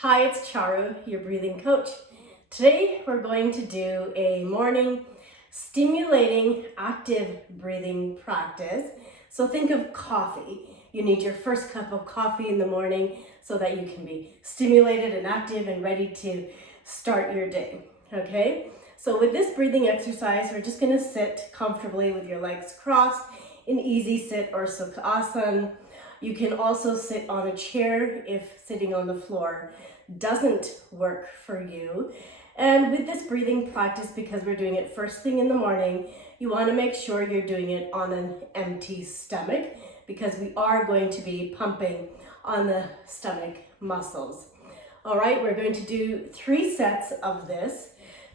Hi, it's Charu, your breathing coach. Today we're going to do a morning stimulating active breathing practice. So think of coffee. You need your first cup of coffee in the morning so that you can be stimulated and active and ready to start your day. Okay? So with this breathing exercise, we're just going to sit comfortably with your legs crossed in easy sit or sukhasana. You can also sit on a chair if sitting on the floor doesn't work for you. And with this breathing practice, because we're doing it first thing in the morning, you want to make sure you're doing it on an empty stomach because we are going to be pumping on the stomach muscles. All right, we're going to do 3 sets of this,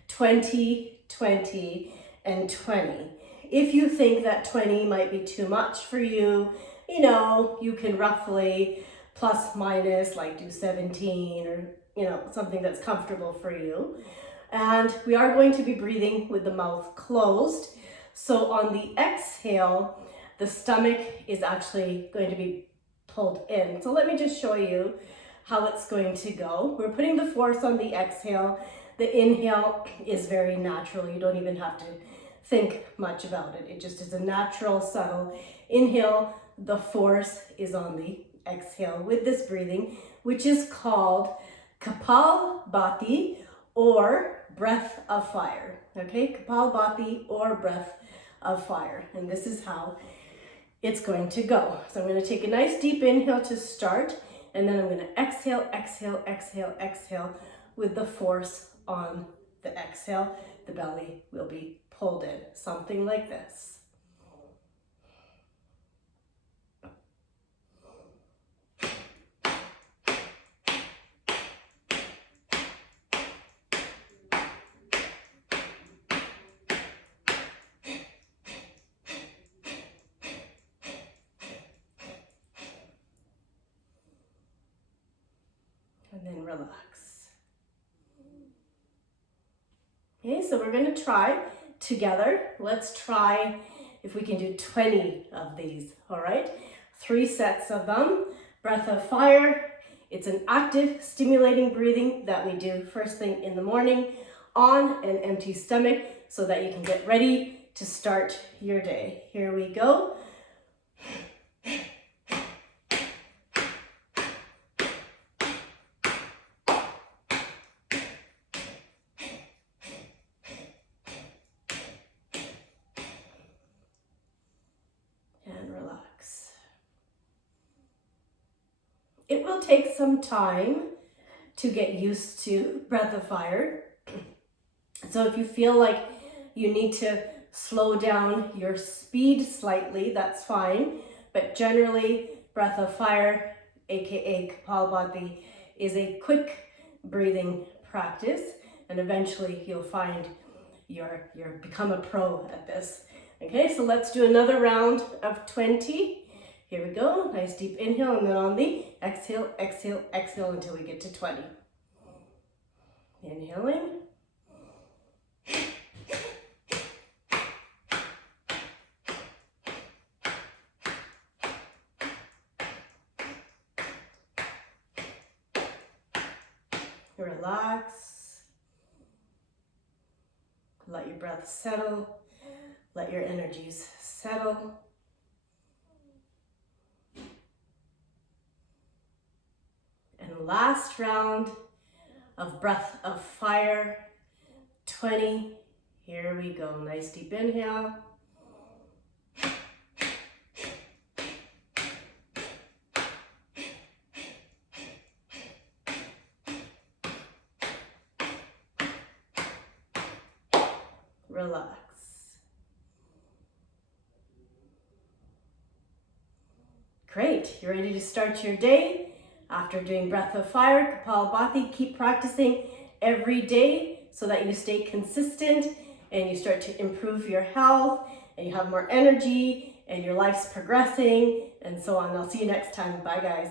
20, 20, and 20. If you think that 20 might be too much for you, you can roughly plus minus like do 17 or something that's comfortable for you. And we are going to be breathing with the mouth closed. So on the exhale, the stomach is actually going to be pulled in. So let me just show you how it's going to go. We're putting the force on the exhale. The inhale is very natural. You don't even have to think much about it. It just is a natural, subtle inhale. The force is on the exhale with this breathing, which is called Kapalbhati or breath of fire. Okay, Kapalbhati or breath of fire. And this is how it's going to go. So I'm going to take a nice deep inhale to start, and then I'm going to exhale, exhale, exhale, exhale with the force on the exhale. The belly will be pulled in, something like this. And then relax. Okay, so we're going to try together. Let's try if we can do 20 of these, all right? 3 sets of them. Breath of fire. It's an active, stimulating breathing that we do first thing in the morning on an empty stomach so that you can get ready to start your day. Here we go. And relax. It will take some time to get used to breath of fire. So if you feel like you need to slow down your speed slightly, that's fine. But generally, breath of fire, aka Kapalbhati, is a quick breathing practice, and eventually you'll find you're become a pro at this. Okay, so let's do another round of 20. Here we go. Nice deep inhale, and then on the exhale, exhale, exhale until we get to 20. Inhaling. Relax. Let your breath settle. Let your energies settle. And last round of breath of fire, 20. Here we go. Nice deep inhale. Relax. Great, you're ready to start your day. After doing breath of fire, Kapalbhati, keep practicing every day so that you stay consistent and you start to improve your health and you have more energy and your life's progressing and so on. I'll see you next time. Bye guys.